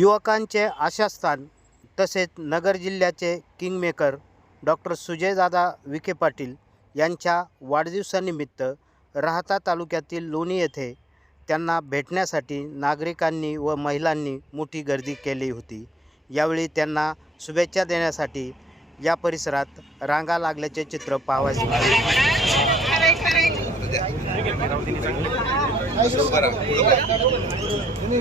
युवकांचे आशास्थान तसेच नगर जिल्ह्याचे किंगमेकर डॉक्टर सुजयदादा विखे पाटील यांच्या वाढदिवसानिमित्त राहता तालुक्यातील लोणी येथे त्यांना भेटण्यासाठी नागरिकांनी व महिलांनी मोठी गर्दी केली होती. यावेळी त्यांना शुभेच्छा देण्यासाठी या परिसरात रांगा लागल्याचे चित्र मिळाले. मी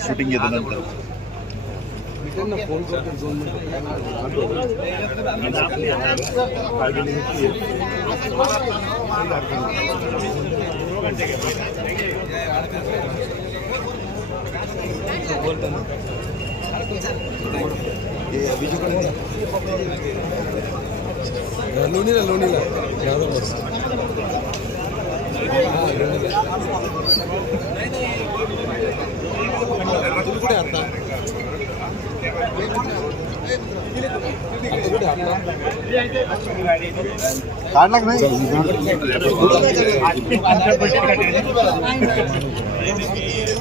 शूटिंग घेतो नंतर. लोणीला लोणीला. यादव कुठे आता कुठे काढला नाही.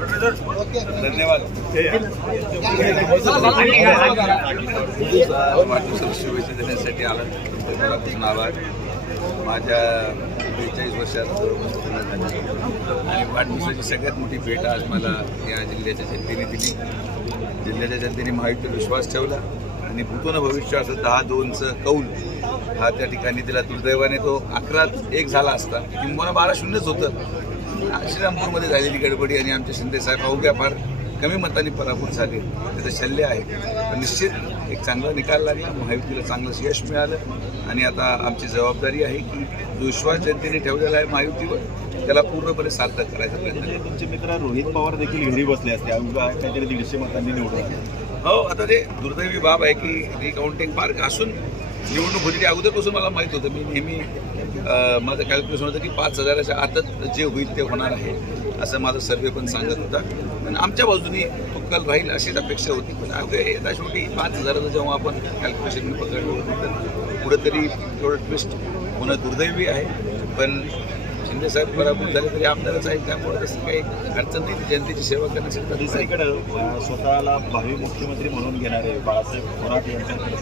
धन्यवाद. वाढदिवसाला शुभेच्छा देण्यासाठी आला. मनापासून आभार. माझ्या बेचाळीस वर्षात आणि वाढदिवसाची सगळ्यात मोठी भेट आज मला या जिल्ह्याच्या जनतेने दिली. जिल्ह्याच्या जनतेने महायुतीवर विश्वास ठेवला आणि भूतोन भविष्य असं दहा दोनचं कौल हा त्या ठिकाणी दिला. दुर्दैवाने तो अकरात एक झाला असता. किंबहुना बारा शून्यच होतं. श्रीरामपूरमध्ये झालेली गडबडी आणि आमचे शिंदेसाहेब अवघ्या फार कमी मतांनी पराभूत झाले. त्याचं शल्य आहे. पण निश्चित एक चांगला निकाल लागला. महायुतीला चांगलं यश मिळालं. आणि आता आमची जबाबदारी आहे की जो विश्वास जनतेने ठेवलेला आहे महायुतीवर त्याला पूर्णपणे सार्थक करायचा प्रयत्न. तुमचे मित्र रोहित पवार देखील घरी बसले असते. काहीतरी दीडशे मतांनी निवडून. हो आता ते दुर्दैवी बाब आहे की रिकाउंटिंग पार्क असून निवडणूक होती अगोदरपासून मला माहीत होतं. मी नेहमी माझं कॅल्क्युलेशन होतं की पाच हजाराच्या आतच जे होईल ते होणार आहे असं माझा सर्वे पण सांगत होता. पण आमच्या बाजूनी तो कल राहील अशीच अपेक्षा होती. पण अगदी शेवटी पाच हजाराचं जेव्हा आपण कॅल्क्युलेशन पकडलं होतं तर कुठंतरी थोडं ट्विस्ट होणं दुर्दैवी आहे. पण शिंदेसाहेब पराभूत झाले तरी आमदारच आहे. त्यामुळे तसं काही अडचण नाही. जनतेची सेवा करण्यासाठी दुसरीकडे स्वतःला भावी मुख्यमंत्री म्हणून घेणारे बाळासाहेब थोरात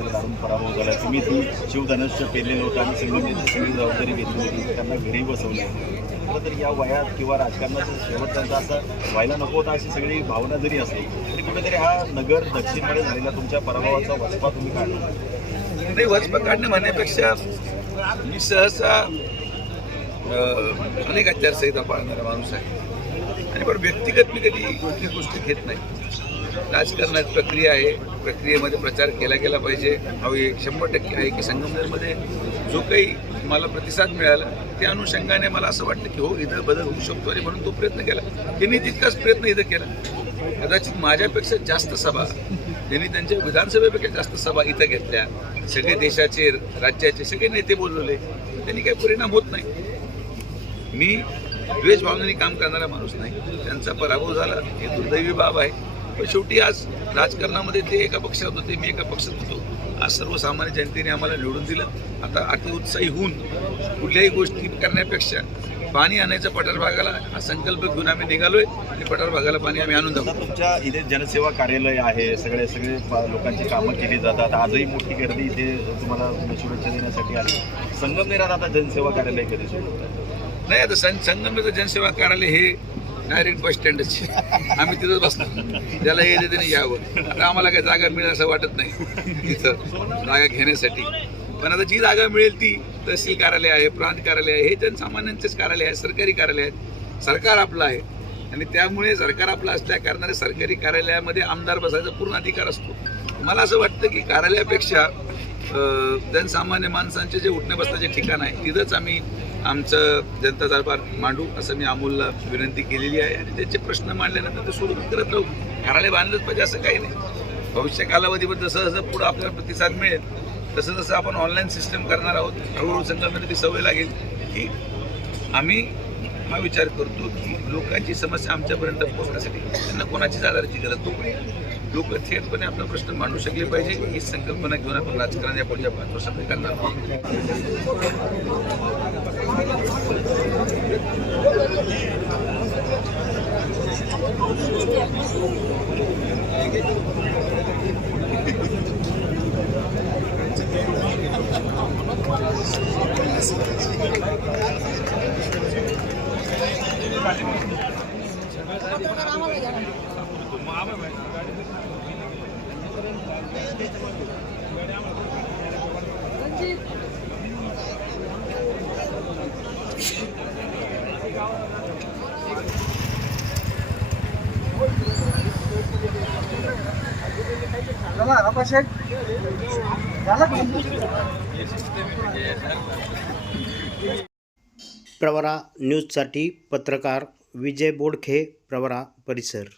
दारून पराभव झाला तुम्ही ती शिवधनुष्य पेरलेलं होतं आणि संघटनेची सगळी जबाबदारी घेतली होती त्यांना घरी बसवलं खरं तर या वयात किंवा राजकारणाचा शेवट त्यांचा असं व्हायला नको होता अशी सगळी भावना जरी असली तरी कुठेतरी हा नगर दक्षिणमध्ये झालेला तुमच्या पराभवाचा वचपा तुम्ही काढला. नाही वचपा काढणे म्हणण्यापेक्षा मी सहसा अनेक आचारसंहिता पाळणारा माणूस आहे. आणि पण व्यक्तिगत मी कधी कुठली गोष्टी घेत नाही. राजकारणात प्रक्रिया आहे. प्रक्रियेमध्ये प्रचार केला गेला पाहिजे. हा एक शंभर टक्के आहे की संगमनेरमध्ये जो काही मला प्रतिसाद मिळाला त्या अनुषंगाने मला असं वाटलं की हो इथं बदल होऊ शकतो. आणि म्हणून तो प्रयत्न केला. त्यांनी तितकाच प्रयत्न इथं केला. कदाचित माझ्यापेक्षा जास्त सभा त्यांनी त्यांच्या विधानसभेपेक्षा जास्त सभा इथं घेतल्या. सगळे देशाचे राज्याचे सगळे नेते बोलवले. त्यांनी काही परिणाम होत नाही. मी द्वेष भावनेने काम करणारा माणूस नाही. त्यांचा पराभव झाला हे दुर्दैवी बाब आहे. पण शेवटी आज राजकारणामध्ये ते एका पक्षात होते मी एका पक्षात होतो. आज सर्वसामान्य जनतेने आम्हाला निवडून दिलं. आता अतिउत्साही होऊन कुठल्याही गोष्टी करण्यापेक्षा पाणी आणायचं पठार भागाला हा संकल्प घेऊन आम्ही निघालोय. आणि पठार भागाला पाणी आम्ही आणून जाऊ. तुमच्या इथे जनसेवा कार्यालय आहे सगळे सगळे लोकांची कामं केली जातात. आजही मोठी गर्दी इथे तुम्हाला शुभेच्छा देण्यासाठी आली संगमनेरात आता जनसेवा कार्यालय कधी सुरू? नाही आता सं संगमनेर जनसेवा कार्यालय हे डायरेक्ट बस स्टँडच आम्ही तिथंच बसतो ज्याला हे त्याने यावं. आता आम्हाला काही जागा मिळेल असं वाटत नाही इथं जागा घेण्यासाठी. पण आता जी जागा मिळेल ती तहसील कार्यालय आहे प्रांत कार्यालय आहे हे जनसामान्यांचेच कार्यालय आहे सरकारी कार्यालय आहेत. सरकार आपलं आहे. आणि त्यामुळे सरकार आपलं असल्या कारणाने सरकारी कार्यालयामध्ये आमदार बसायचा पूर्ण अधिकार असतो. मला असं वाटतं की कार्यालयापेक्षा जनसामान्य माणसांचे जे उठण्या बसण्याचे ठिकाण आहे तिथंच आम्ही आमचं जनता दरबार मांडू असं मी अमोलला विनंती केलेली आहे आणि त्याचे प्रश्न मांडल्यानंतर ते सोडून करत राहू. घराला बांधलंच पाहिजे असं काही नाही. भविष्य कालावधीमध्ये जसं जसं पुढं आपल्याला प्रतिसाद मिळेल तसं जसं आपण ऑनलाईन सिस्टम करणार आहोत. हळूहळू संघटनेला ती सवय लागेल की आम्ही हा विचार करतो की लोकांची समस्या आमच्यापर्यंत पोहोचण्यासाठी त्यांना कोणाची आधाराची गरज नको लोक थेटपणे आपला प्रश्न मांडू शकले पाहिजे. ही संकल्पना घेऊन आपण राजकारण या पुढच्या पाच वर्षात करणार आहोत प्रवरा न्यूजसाठी पत्रकार विजय बोडखे प्रवरा परिसर.